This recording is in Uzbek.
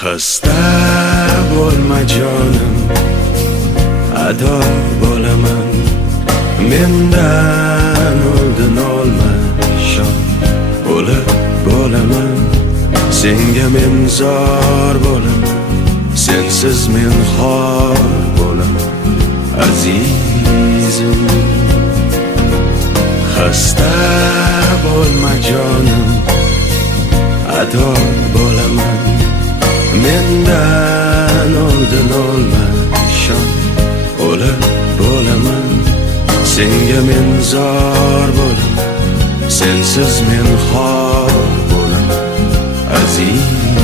Xasta bo'lma jonim, ado bo'laman. Mendan oldin olma shon, o'lib bo'laman. Senga men zor bo'laman, sensiz men xor bo'laman azizim. Xasta bo'lma jonim, ado bo'laman. Mendan oldin olma shon, o'lib bo'laman. Senga men zor bo'laman, sensiz men xor bo'laman aziz.